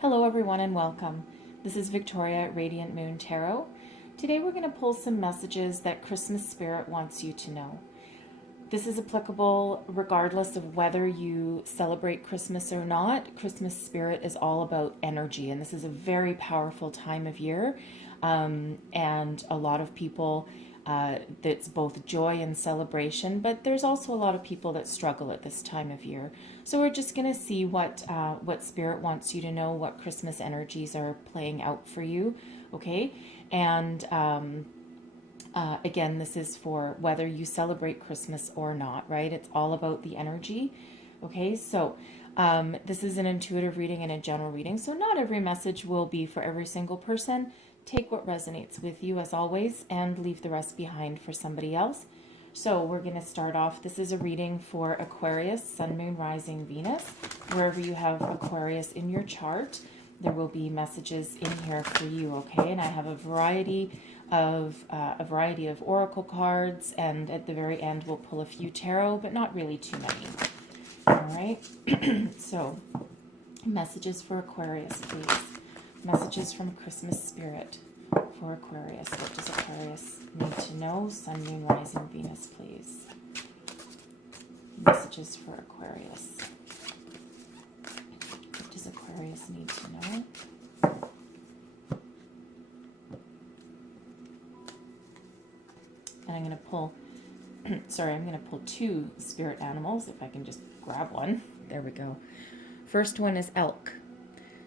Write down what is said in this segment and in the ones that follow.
Hello everyone and welcome. This is Victoria at Radiant Moon Tarot. Today we're going to pull some messages that Christmas Spirit wants you to know. This is applicable regardless of whether you celebrate Christmas or not. Christmas Spirit is all about energy, and this is a very powerful time of year. And a lot of people, that's both joy and celebration, but there's also a lot of people that struggle at this time of year. So we're just going to see what Spirit wants you to know, what Christmas energies are playing out for you, okay? And again, this is for whether you celebrate Christmas or not, right? It's all about the energy, okay? So this is an intuitive reading and a general reading, so not every message will be for every single person. Take what resonates with you, as always, and leave the rest behind for somebody else. So we're going to start off. This is a reading for Aquarius, Sun, Moon, Rising, Venus. Wherever you have Aquarius in your chart, there will be messages in here for you, okay? And I have a variety of oracle cards, and at the very end we'll pull a few tarot, but not really too many. All right. So, messages for Aquarius, please. Messages from Christmas Spirit for Aquarius. What does Aquarius need to know? Sun, Moon, Rising, Venus, please. Messages for Aquarius. What does Aquarius need to know? And I'm going to pull, I'm going to pull two spirit animals, if I can just grab one. There we go. First one is elk.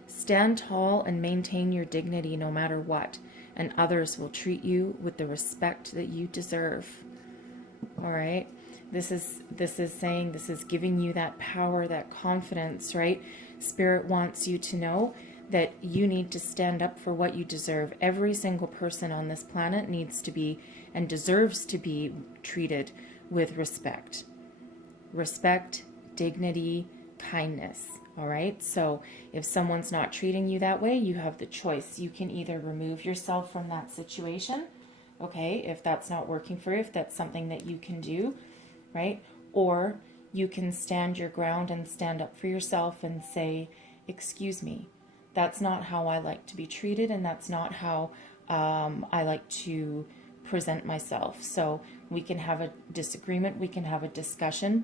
Stand tall and maintain your dignity no matter what, and others will treat you with the respect that you deserve. All right. This is saying, this is giving you that power, that confidence, right? Spirit wants you to know that you need to stand up for what you deserve. Every single person on this planet needs to be and deserves to be treated with respect. Respect, dignity, kindness. All right. So if someone's not treating you that way, you have the choice. You can either remove yourself from that situation. Okay. If that's not working for you, if that's something that you can do, right? Or you can stand your ground and stand up for yourself and say, excuse me, that's not how I like to be treated. And that's not how I like to present myself. So we can have a disagreement. We can have a discussion,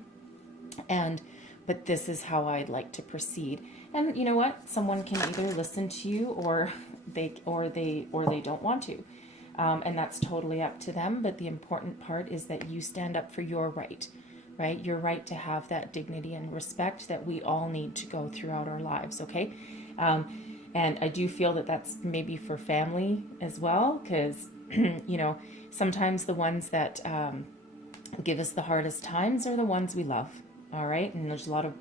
but this is how I'd like to proceed. And you know what? Someone can either listen to you or they don't want to. And that's totally up to them. But the important part is that you stand up for your right? Your right to have that dignity and respect that we all need to go throughout our lives, okay? And I do feel that that's maybe for family as well, because, you know, sometimes the ones that give us the hardest times are the ones we love. All right. And there's a lot of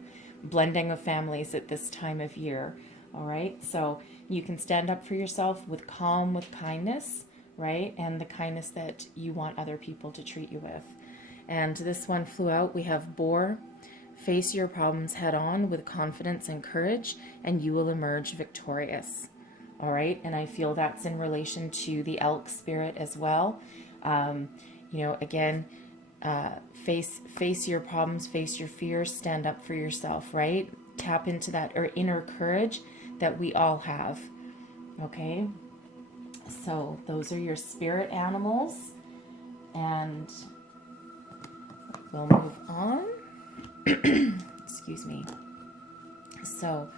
blending of families at this time of year. All right. So you can stand up for yourself with calm, with kindness, right? And the kindness that you want other people to treat you with. And this one flew out. We have boar. Face your problems head on with confidence and courage, and you will emerge victorious. All right. And I feel that's in relation to the elk spirit as well. You know, again, face your problems, face your fears, stand up for yourself, right? Tap into that or inner courage that we all have. Okay. So those are your spirit animals, and we'll move on. Excuse me. So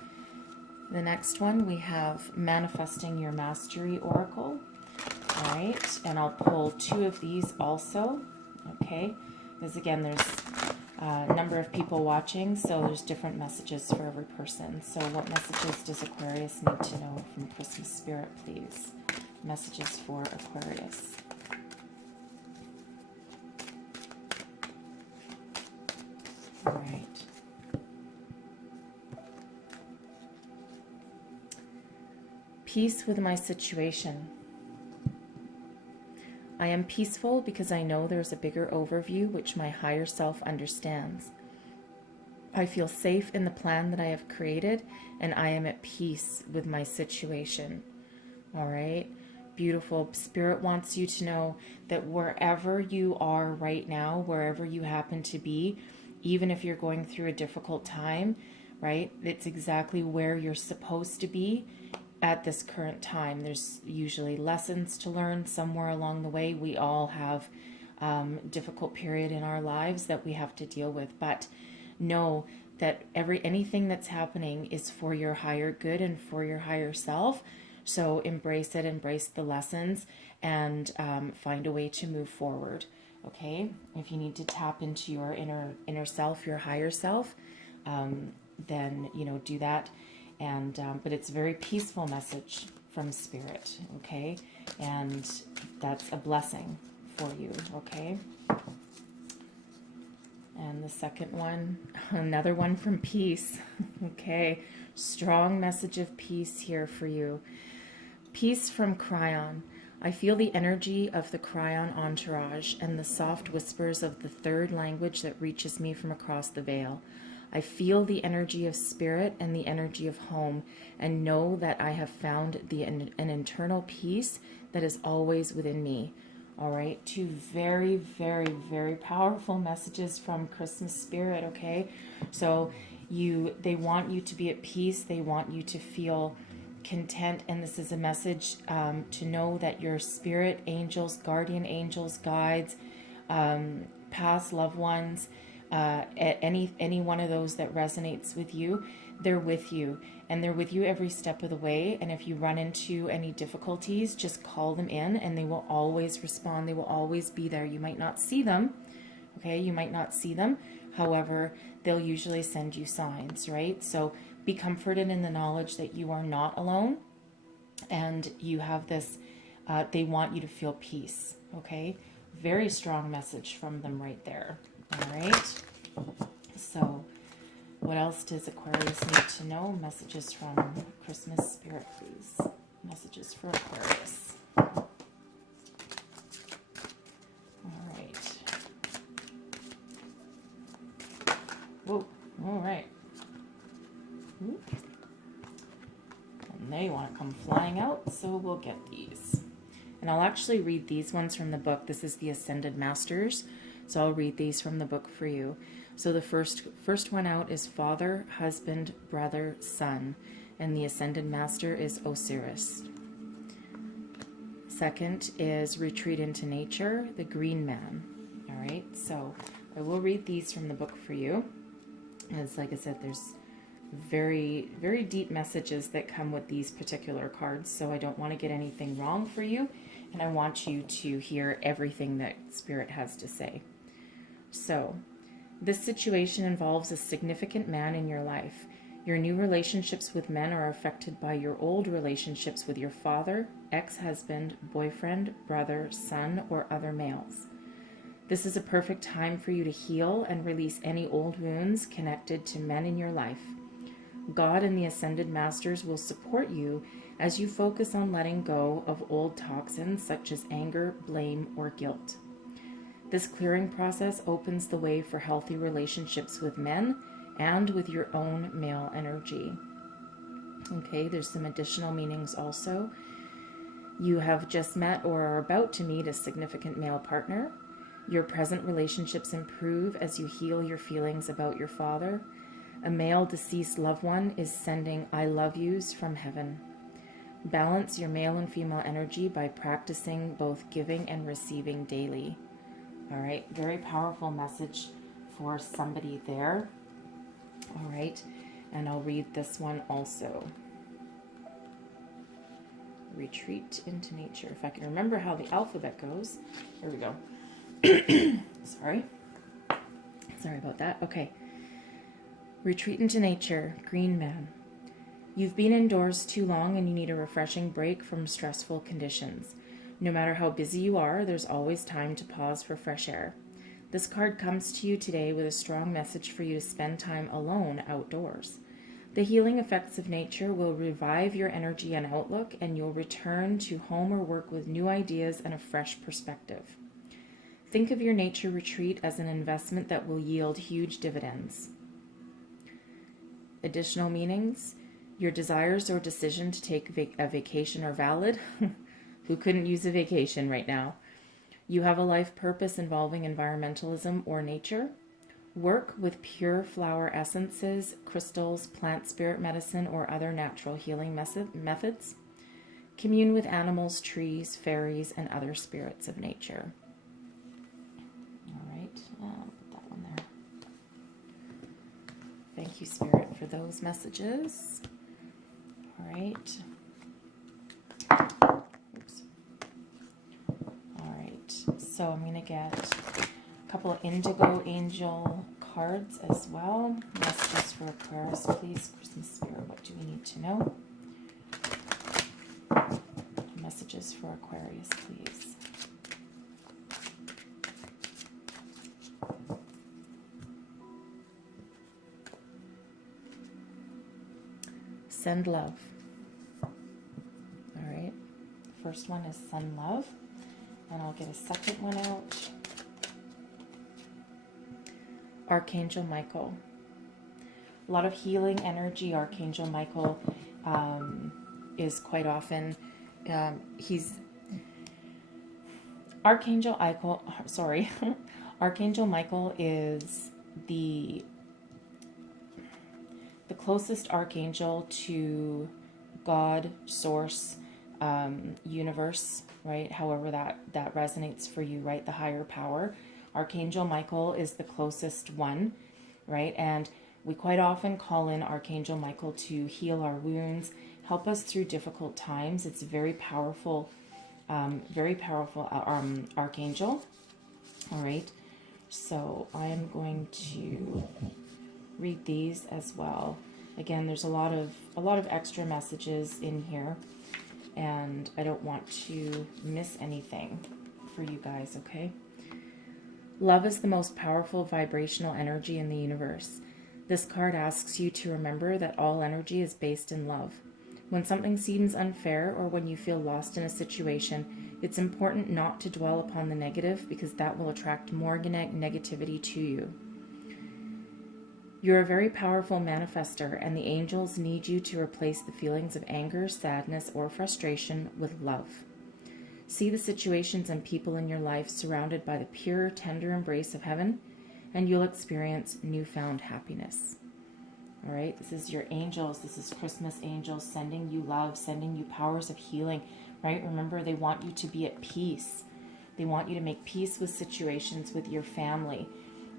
the next one, we have Manifesting Your Mastery Oracle. All right. And I'll pull two of these also. Okay. Because again, there's a number of people watching, so there's different messages for every person. So what messages does Aquarius need to know from Christmas Spirit, please? Messages for Aquarius. All right. Peace with my situation. I am peaceful because I know there's a bigger overview which my higher self understands. I feel safe in the plan that I have created, and I am at peace with my situation. All right. Beautiful. Spirit wants you to know that wherever you are right now, wherever you happen to be, even if you're going through a difficult time, right? It's exactly where you're supposed to be at this current time. There's usually lessons to learn somewhere along the way. We all have difficult period in our lives that we have to deal with, but know that anything that's happening is for your higher good and for your higher self. So embrace it, embrace the lessons, and find a way to move forward. Okay, if you need to tap into your inner self, your higher self, then do that. And but it's a very peaceful message from Spirit. Okay, and that's a blessing for you. Okay. And the second one, another one from peace. Okay, strong message of peace here for you. Peace from Cryon. I feel the energy of the Cryon entourage and the soft whispers of the third language that reaches me from across the veil. I feel the energy of spirit and the energy of home, and know that I have found an internal peace that is always within me. All right, two very, very, very powerful messages from Christmas Spirit, okay? So they want you to be at peace. They want you to feel content, and this is a message to know that your spirit angels, guardian angels, guides, past loved ones, any one of those that resonates with you, they're with you, and they're with you every step of the way. And if you run into any difficulties, just call them in, and they will always respond. They will always be there. You might not see them, okay? You might not see them. However, they'll usually send you signs, right? So be comforted in the knowledge that you are not alone, and you have this, they want you to feel peace, okay? Very strong message from them right there, all right? So what else does Aquarius need to know? Messages from Christmas Spirit, please. Messages for Aquarius. All right. Whoa, all right. And they want to come flying out, so we'll get these. And I'll actually read these ones from the book. This is the Ascended Masters, so I'll read these from the book for you. So the first one out is Father, Husband, Brother, Son, and the Ascended Master is Osiris. Second is Retreat into Nature, the Green Man. All right, so I will read these from the book for you. As like I said, there's very, very deep messages that come with these particular cards, so I don't want to get anything wrong for you, and I want you to hear everything that Spirit has to say. So, this situation involves a significant man in your life. Your new relationships with men are affected by your old relationships with your father, ex-husband, boyfriend, brother, son, or other males. This is a perfect time for you to heal and release any old wounds connected to men in your life. God and the Ascended Masters will support you as you focus on letting go of old toxins such as anger, blame, or guilt. This clearing process opens the way for healthy relationships with men and with your own male energy. Okay, there's some additional meanings also. You have just met or are about to meet a significant male partner. Your present relationships improve as you heal your feelings about your father. A male deceased loved one is sending I love yous from heaven. Balance your male and female energy by practicing both giving and receiving daily. All right, very powerful message for somebody there. All right, and I'll read this one also. Retreat into nature. If I can remember how the alphabet goes. Here we go. Sorry about that. Okay. Retreat into nature, Green Man. You've been indoors too long and you need a refreshing break from stressful conditions. No matter how busy you are, there's always time to pause for fresh air. This card comes to you today with a strong message for you to spend time alone outdoors. The healing effects of nature will revive your energy and outlook, and you'll return to home or work with new ideas and a fresh perspective. Think of your nature retreat as an investment that will yield huge dividends. Additional meanings: your desires or decision to take a vacation are valid. Who couldn't use a vacation right now? You have a life purpose involving environmentalism or nature. Work with pure flower essences, crystals, plant spirit medicine, or other natural healing methods. Commune with animals, trees, fairies, and other spirits of nature. All right, I'll put that one there. Thank you, Spirit, for those messages. All right. Oops. All right, so I'm going to get a couple of indigo angel cards as well. Messages for Aquarius, please. Christmas Spirit, what do we need to know? Messages for Aquarius, please. Send love. All right. First one is send love. And I'll get a second one out. Archangel Michael. A lot of healing energy. Archangel Michael is quite often, Archangel Michael is the closest archangel to God, source, universe, right? However that resonates for you, right? The higher power. Archangel Michael is the closest one, right? And we quite often call in Archangel Michael to heal our wounds, help us through difficult times. It's a very powerful archangel. All right. So I am going to read these as well. Again, there's a lot of extra messages in here, and I don't want to miss anything for you guys, okay? Love is the most powerful vibrational energy in the universe. This card asks you to remember that all energy is based in love. When something seems unfair or when you feel lost in a situation, it's important not to dwell upon the negative, because that will attract more negativity to you. You're a very powerful manifester, and the angels need you to replace the feelings of anger, sadness, or frustration with love. See the situations and people in your life surrounded by the pure, tender embrace of heaven, and you'll experience newfound happiness. All right, this is your angels. This is Christmas angels sending you love, sending you powers of healing, right? Remember, they want you to be at peace. They want you to make peace with situations, with your family,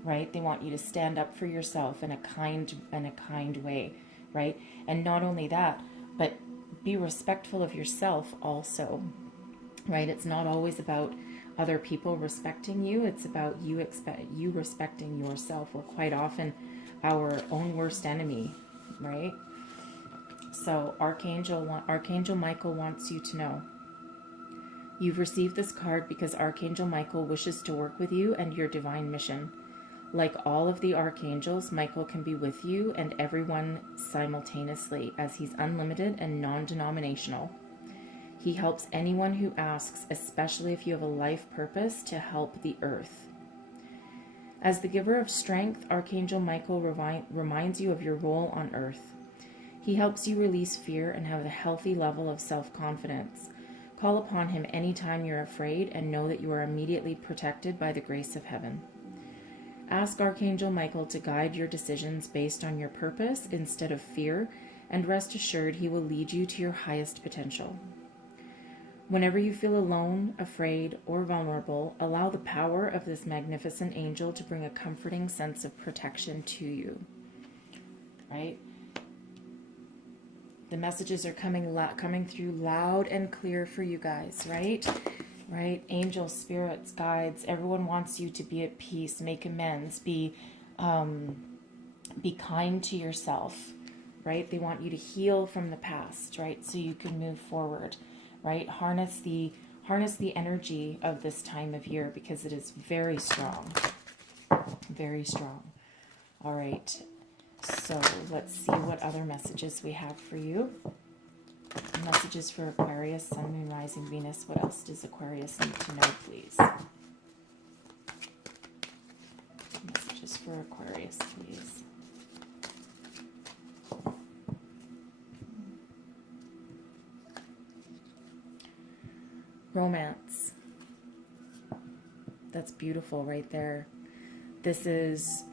right? They want you to stand up for yourself in a kind way, right? And not only that, but be respectful of yourself also, right? It's not always about other people respecting you. It's about you respecting yourself. We're quite often our own worst enemy, right? So Archangel Michael wants you to know you've received this card because Archangel Michael wishes to work with you and your divine mission. Like all of the archangels, Michael can be with you and everyone simultaneously, as he's unlimited and non-denominational. He helps anyone who asks, especially if you have a life purpose to help the earth. As the giver of strength, Archangel Michael reminds you of your role on earth. He helps you release fear and have a healthy level of self-confidence. Call upon him anytime you're afraid and know that you are immediately protected by the grace of heaven. Ask Archangel Michael to guide your decisions based on your purpose instead of fear, and rest assured he will lead you to your highest potential. Whenever you feel alone, afraid, or vulnerable, allow the power of this magnificent angel to bring a comforting sense of protection to you. Right? The messages are coming through loud and clear for you guys, right? Right? Angels, spirits, guides, everyone wants you to be at peace, make amends, be kind to yourself, right? They want you to heal from the past, right? So you can move forward, right? Harness the energy of this time of year, because it is very strong. Very strong. All right. So let's see what other messages we have for you. Messages for Aquarius, Sun, Moon, Rising, Venus. What else does Aquarius need to know, please? Messages for Aquarius, please. Romance. That's beautiful right there. This is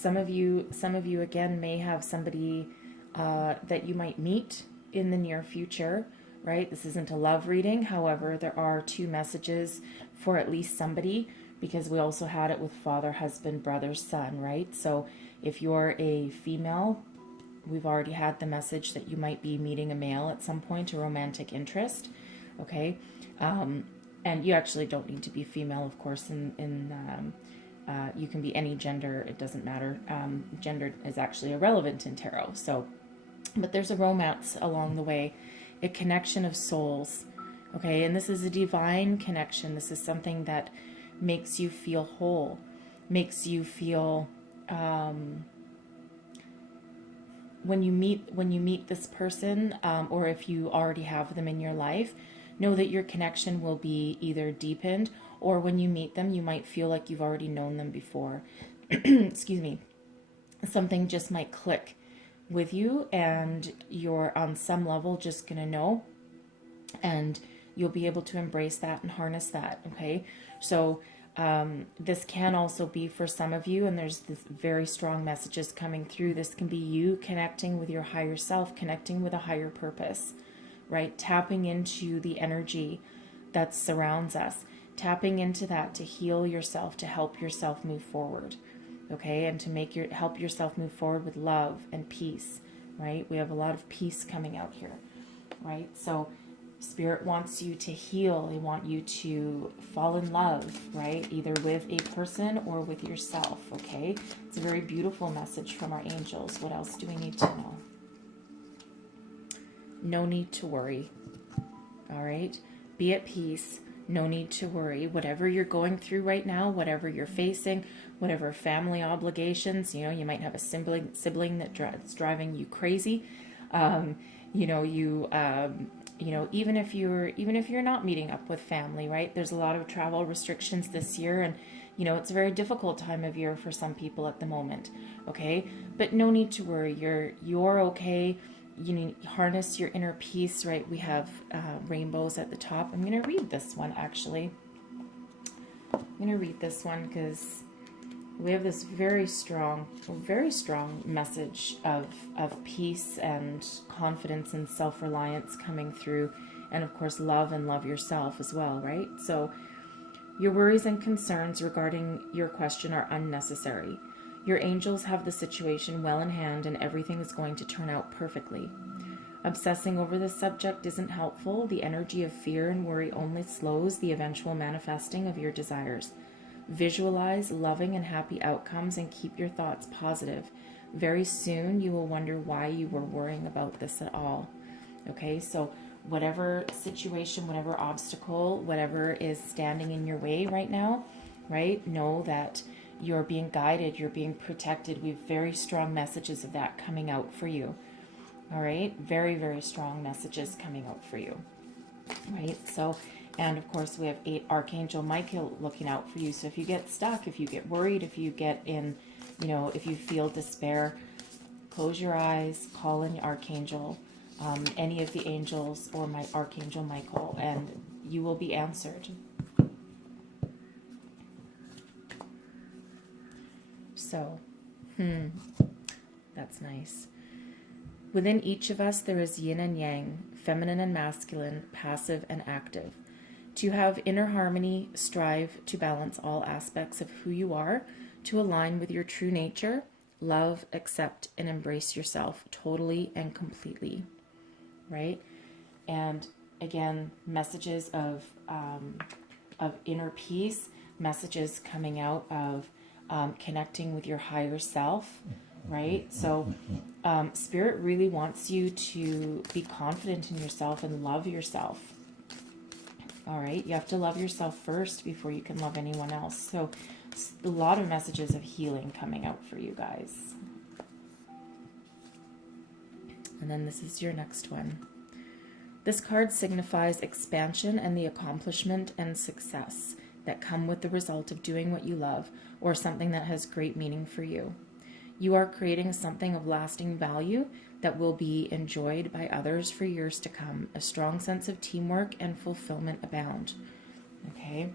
Some of you again may have somebody that you might meet in the near future, right? This isn't a love reading. However, there are 2 messages for at least somebody, because we also had it with father, husband, brother, son, right? So if you're a female, we've already had the message that you might be meeting a male at some point, a romantic interest, okay? And you actually don't need to be female, of course, you can be any gender, it doesn't matter. Gender is actually irrelevant in tarot. So, but there's a romance along the way, a connection of souls, okay? And this is a divine connection. This is something that makes you feel whole, makes you feel, when you meet this person, or if you already have them in your life, know that your connection will be either deepened, or when you meet them, you might feel like you've already known them before. Excuse me. Something just might click with you, and you're on some level just going to know, and you'll be able to embrace that and harness that, okay? So this can also be for some of you, and there's this very strong messages coming through. This can be you connecting with your higher self, connecting with a higher purpose, right? Tapping into the energy that surrounds us, tapping into that to heal yourself, to help yourself move forward, okay? And to help yourself move forward with love and peace, right? We have a lot of peace coming out here, right? So Spirit wants you to heal. They want you to fall in love, right? Either with a person or with yourself, okay? It's a very beautiful message from our angels. What else do we need to know? No need to worry, all right? Be at peace. No need to worry. Whatever you're going through right now, whatever you're facing, whatever family obligations, you might have a sibling that's driving you crazy. Even if you're not meeting up with family, right? There's a lot of travel restrictions this year, and it's a very difficult time of year for some people at the moment, okay? But no need to worry. You're okay. You need to harness your inner peace, right? We have rainbows at the top. I'm going to read this one, actually. I'm going to read this one because we have this very strong message of peace and confidence and self-reliance coming through. And of course, love yourself as well, right? So your worries and concerns regarding your question are unnecessary. Your angels have the situation well in hand, and everything is going to turn out perfectly. Obsessing over this subject isn't helpful. The energy of fear and worry only slows the eventual manifesting of your desires. Visualize loving and happy outcomes and keep your thoughts positive. Very soon you will wonder why you were worrying about this at all. Okay, so whatever situation, whatever obstacle, whatever is standing in your way right now, right, know that you're being guided, you're being protected. We have very strong messages of that coming out for you. All right, very, very strong messages coming out for you. Right, so, and of course we have Archangel Michael looking out for you. So if you get stuck, if you get worried, if you get in, if you feel despair, close your eyes, call in Archangel, any of the angels or my Archangel Michael, and you will be answered. So, that's nice. Within each of us, there is yin and yang, feminine and masculine, passive and active. To have inner harmony, strive to balance all aspects of who you are, to align with your true nature, love, accept, and embrace yourself totally and completely, right? And again, messages of inner peace, messages coming out of connecting with your higher self, right? So Spirit really wants you to be confident in yourself and love yourself. All right, you have to love yourself first before you can love anyone else. So a lot of messages of healing coming out for you guys. And then this is your next one. This card signifies expansion and the accomplishment and success that come with the result of doing what you love or something that has great meaning for you. You are creating something of lasting value that will be enjoyed by others for years to come. A strong sense of teamwork and fulfillment abound. Okay?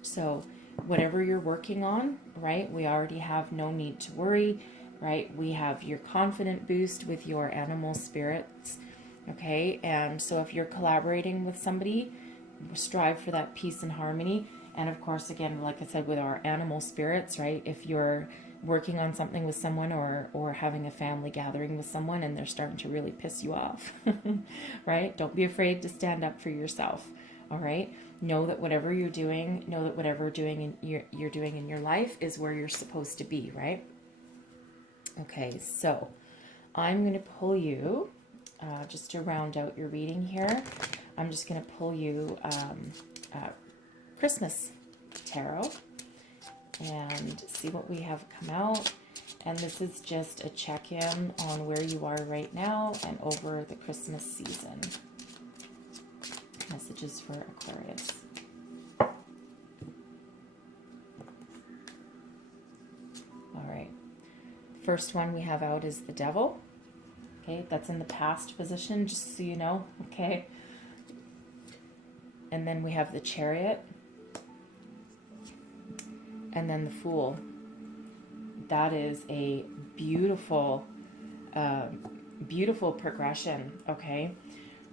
So whatever you're working on, right? We already have no need to worry, right? We have your confident boost with your animal spirits, okay? And so if you're collaborating with somebody, strive for that peace and harmony. And of course, again, like I said, with our animal spirits, right? If you're working on something with someone, or having a family gathering with someone and they're starting to really piss you off, right? Don't be afraid to stand up for yourself, all right? Know that whatever you're doing, you're doing in your life is where you're supposed to be, right? Okay, so I'm going to pull you, just to round out your reading here, I'm just going to pull you Christmas tarot and see what we have come out. And this is just a check-in on where you are right now and over the Christmas season. Messages for Aquarius. All right. First one we have out is the Devil. Okay, that's in the past position, just so you know. Okay. And then we have the Chariot. And then the Fool. That is a beautiful, beautiful progression, okay?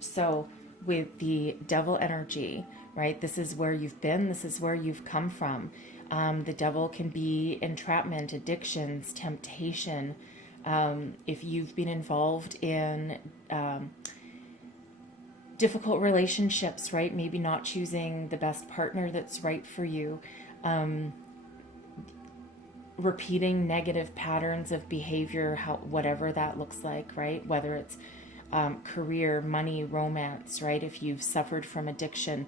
So with the Devil energy, right, this is where you've been, this is where you've come from. The Devil can be entrapment, addictions, temptation. If you've been involved in difficult relationships, right, maybe not choosing the best partner that's right for you, repeating negative patterns of behavior, whatever that looks like, right? Whether it's career, money, romance, right? If you've suffered from addiction,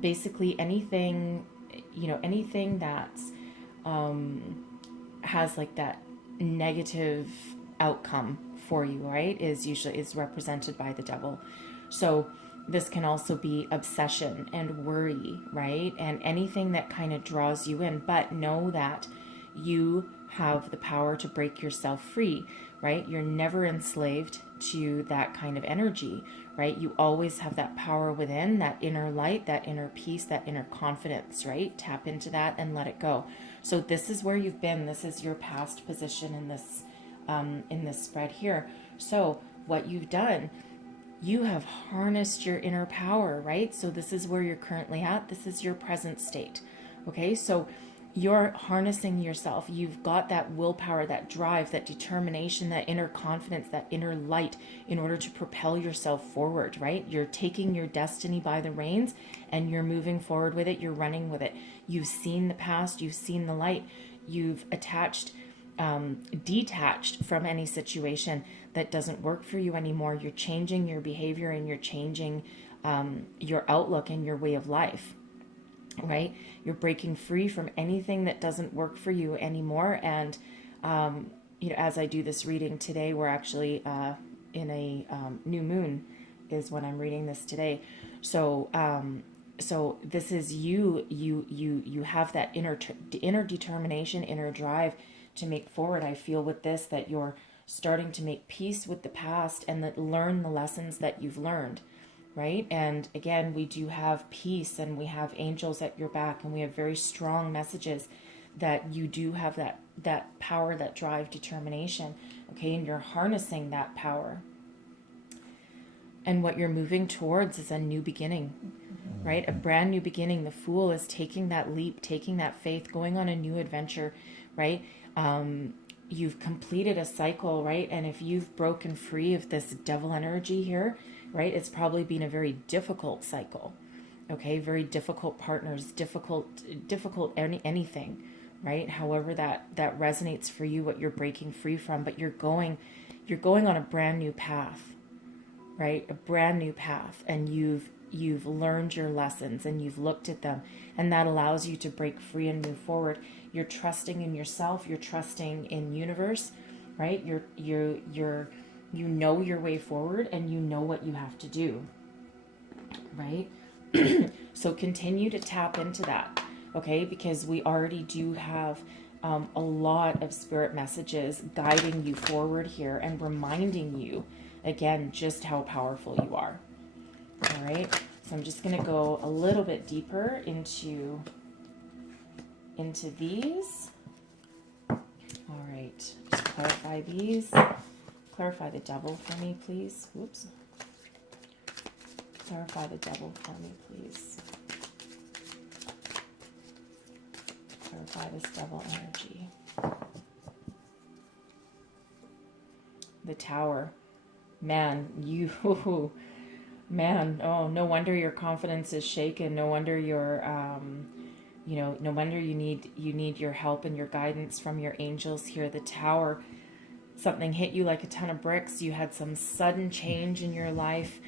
basically anything, anything that's has like that negative outcome for you, right? Is represented by the Devil. So this can also be obsession and worry, right? And anything that kind of draws you in. But know that you have the power to break yourself free, right? You're never enslaved to that kind of energy, right? You always have that power within, that inner light, that inner peace, that inner confidence, right? Tap into that and let it go. So this is where you've been. This is your past position in this spread here. So what you've done, you have harnessed your inner power, right? So this is where you're currently at. This is your present state. Okay, so you're harnessing yourself. You've got that willpower, that drive, that determination, that inner confidence, that inner light in order to propel yourself forward, right? You're taking your destiny by the reins and you're moving forward with it. You're running with it. You've seen the past. You've seen the light. You've detached from any situation that doesn't work for you anymore. You're changing your behavior and you're changing your outlook and your way of life, right? You're breaking free from anything that doesn't work for you anymore. And as I do this reading today, we're actually in a new moon is when I'm reading this today. So so this is you have that inner determination, inner drive to make forward. I feel with this that you're starting to make peace with the past and that learn the lessons that you've learned, right? And again, we do have peace and we have angels at your back and we have very strong messages that you do have that power, that drive, determination, okay? And you're harnessing that power. And what you're moving towards is a new beginning, right? A brand new beginning. The Fool is taking that leap, taking that faith, going on a new adventure, right? You've completed a cycle, right? And if you've broken free of this Devil energy here, right, it's probably been a very difficult cycle, okay? Very difficult partners, difficult anything, right? However that resonates for you, what you're breaking free from, but you're going on a brand new path, right? A brand new path, and you've learned your lessons and you've looked at them, and that allows you to break free and move forward. You're trusting in yourself, you're trusting in universe, right? You know your way forward and you know what you have to do, right? So continue to tap into that, okay? Because we already do have a lot of spirit messages guiding you forward here and reminding you again just how powerful you are. All right, So I'm just going to go a little bit deeper into these. All right, just clarify these. Clarify the devil for me, please. Whoops. Clarify the devil for me, please. Clarify this devil energy. The Tower. Man, man, oh, no wonder your confidence is shaken. No wonder you're, no wonder you need your help and your guidance from your angels here. The Tower, something hit you like a ton of bricks. You had some sudden change in your life.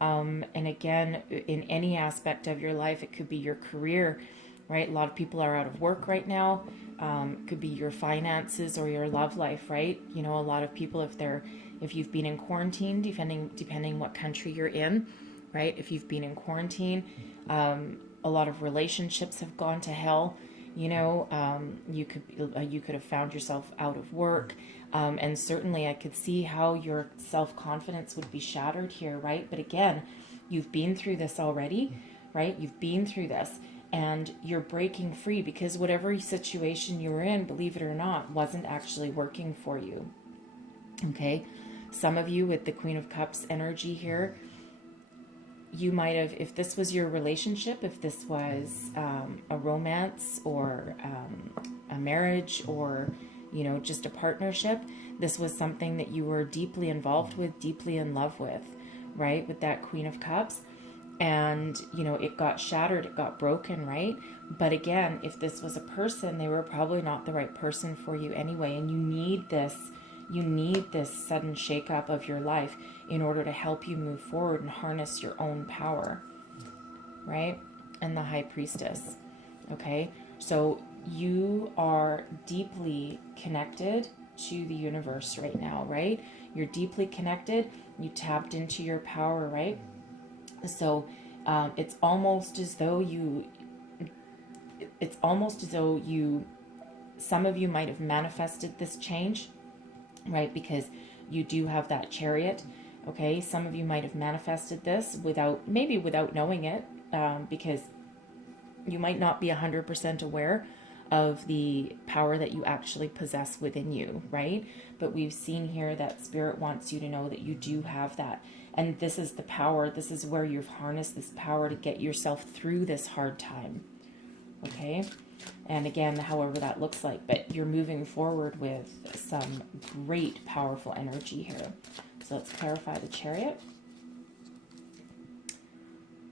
And again, in any aspect of your life, it could be your career, right? A lot of people are out of work right now. It could be your finances or your love life, right? You know, a lot of people, if you've been in quarantine, depending what country you're in, right? If you've been in quarantine, a lot of relationships have gone to hell. You know, you could have found yourself out of work. And certainly I could see how your self-confidence would be shattered here, right? But again, you've been through this already, right? You've been through this and you're breaking free because whatever situation you were in, believe it or not, wasn't actually working for you. Okay? Some of you with the Queen of Cups energy here, you might have, if this was your relationship, if this was a romance or a marriage or, you know, just a partnership, this was something that you were deeply involved with, deeply in love with, right? With that Queen of Cups. And, you know, it got shattered, it got broken, right? But again, if this was a person, they were probably not the right person for you anyway. And you need this sudden shakeup of your life in order to help you move forward and harness your own power, right? And the High Priestess, okay? So you are deeply connected to the universe right now, right? You're deeply connected. You tapped into your power, right? So it's almost as though some of you might have manifested this change, right? Because you do have that Chariot, okay? Some of you might have manifested this maybe without knowing it, because you might not be 100% aware of the power that you actually possess within you, right? But we've seen here that Spirit wants you to know that you do have that. And this is the power. This is where you've harnessed this power to get yourself through this hard time, okay? And again, however that looks like, but you're moving forward with some great, powerful energy here. So let's clarify the Chariot.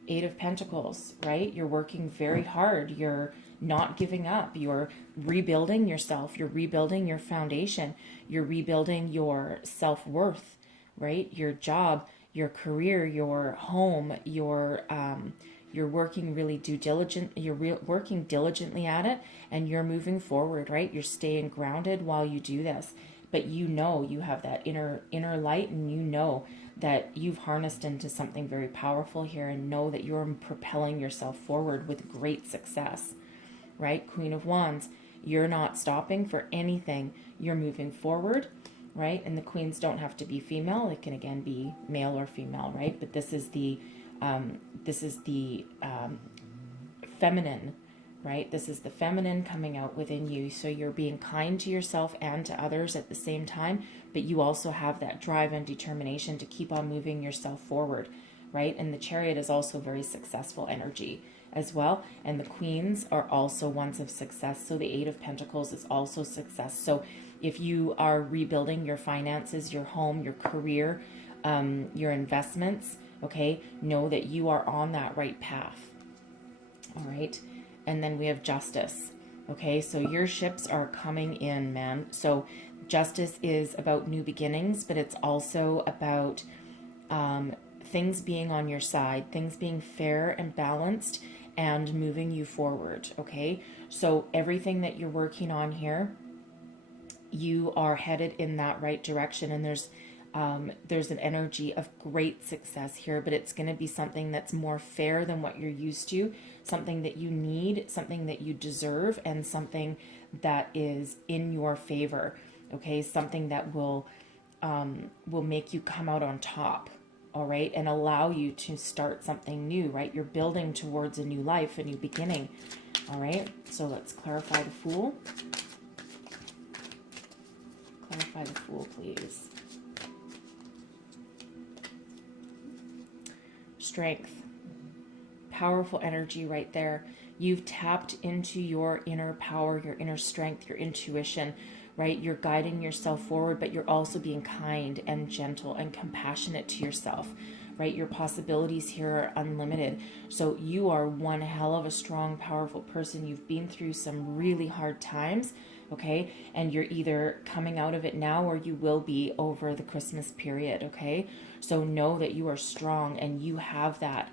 Eight of Pentacles, right? You're working very hard. You're not giving up. You're rebuilding yourself. You're rebuilding your foundation. You're rebuilding your self-worth, right? Your job, your career, your home, you're working really working diligently at it, and you're moving forward, right? You're staying grounded while you do this. But you know you have that inner light, and you know that you've harnessed into something very powerful here, and know that you're propelling yourself forward with great success, right? Queen of Wands, you're not stopping for anything. You're moving forward, right? And the queens don't have to be female. It can again be male or female, right? But this is the feminine, right? This is the feminine coming out within you. So you're being kind to yourself and to others at the same time, but you also have that drive and determination to keep on moving yourself forward, right? And the Chariot is also very successful energy as well. And the queens are also ones of success. So the Eight of Pentacles is also success. So if you are rebuilding your finances, your home, your career, your investments, okay, know that you are on that right path. All right. And then we have Justice. Okay. So your ships are coming in, man. So Justice is about new beginnings, but it's also about things being on your side, things being fair and balanced and moving you forward. Okay. So everything that you're working on here, you are headed in that right direction. And there's an energy of great success here, but it's going to be something that's more fair than what you're used to, something that you need, something that you deserve, and something that is in your favor. Okay, something that will make you come out on top. all right, and allow you to start something new, right? You're building towards a new life, a new beginning, all right? So let's clarify the Fool. Clarify the Fool, please. Strength. Powerful energy right there. You've tapped into your inner power, your inner strength, your intuition, right? You're guiding yourself forward, but you're also being kind and gentle and compassionate to yourself, right? Your possibilities here are unlimited. So you are one hell of a strong, powerful person. You've been through some really hard times, okay? And you're either coming out of it now or you will be over the Christmas period, okay? So know that you are strong and you have that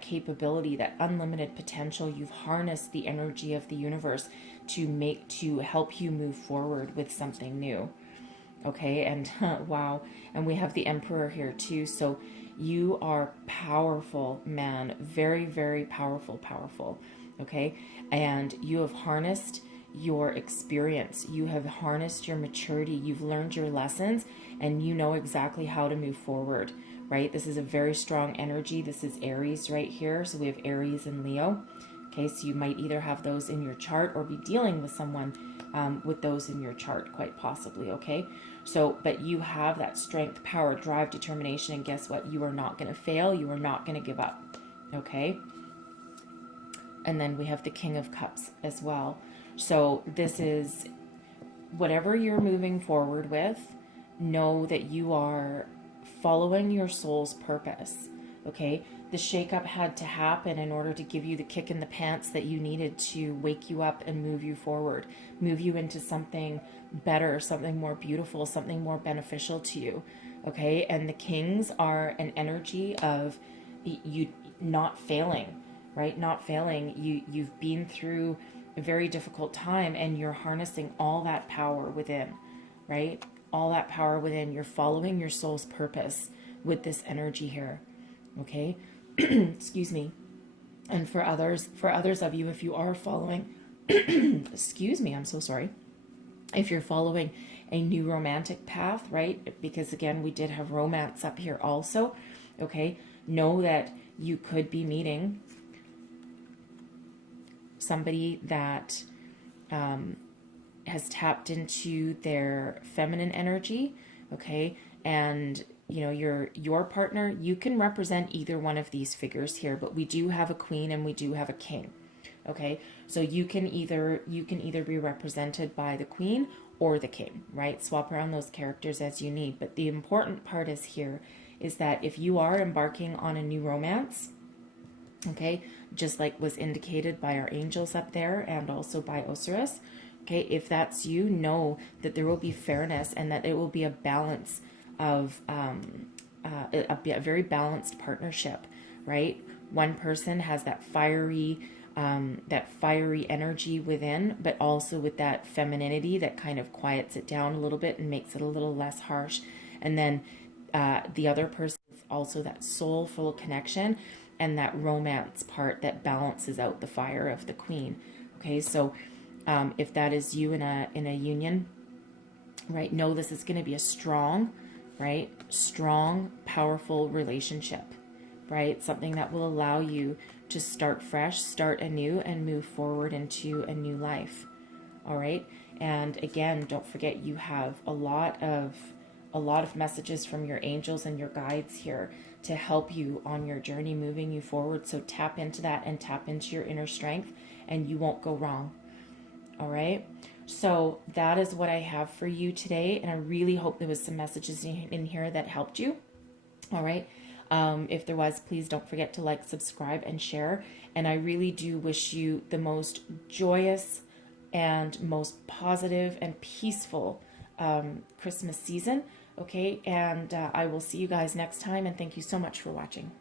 capability, that unlimited potential. You've harnessed the energy of the universe to help you move forward with something new. Okay, and wow, and we have the Emperor here too. So you are powerful, man, very, very powerful. Okay, and you have harnessed your experience, you have harnessed your maturity, you've learned your lessons, and you know exactly how to move forward, right? This is a very strong energy. This is Aries right here. So we have Aries and Leo. Okay, so you might either have those in your chart or be dealing with someone with those in your chart, quite possibly, okay? So, but you have that strength, power, drive, determination, and guess what? You are not going to fail. You are not going to give up, okay? And then we have the King of Cups as well. So this is whatever you're moving forward with, know that you are following your soul's purpose, okay? The shakeup had to happen in order to give you the kick in the pants that you needed to wake you up and move you forward, move you into something better, something more beautiful, something more beneficial to you, okay? And the Kings are an energy of you not failing, right? Not failing. You've been through a very difficult time and you're harnessing all that power within, right? All that power within. You're following your soul's purpose with this energy here, okay? Excuse me. And for others of you, if you are following, excuse me, I'm so sorry. If you're following a new romantic path, right? Because again, we did have romance up here also, okay? Know that you could be meeting somebody that has tapped into their feminine energy, okay? And you know, your partner, you can represent either one of these figures here, but we do have a queen and we do have a king, okay? So you can either be represented by the queen or the king, right? Swap around those characters as you need. But the important part is that if you are embarking on a new romance, okay, just like was indicated by our angels up there and also by Osiris, okay, if that's you, know that there will be fairness and that it will be a balance of a very balanced partnership, right? One person has that fiery energy within, but also with that femininity that kind of quiets it down a little bit and makes it a little less harsh. And then the other person also that soulful connection and that romance part that balances out the fire of the queen. Okay, so if that is you in a union, right, know this is going to be a strong, powerful relationship, right? Something that will allow you to start fresh, start anew, and move forward into a new life. All right. And again, don't forget you have a lot of messages from your angels and your guides here to help you on your journey, moving you forward. So tap into that and tap into your inner strength, and you won't go wrong. All right. So that is what I have for you today. And I really hope there was some messages in here that helped you. All right. If there was, please don't forget to like, subscribe, and share. And I really do wish you the most joyous and most positive and peaceful Christmas season. Okay. And I will see you guys next time. And thank you so much for watching.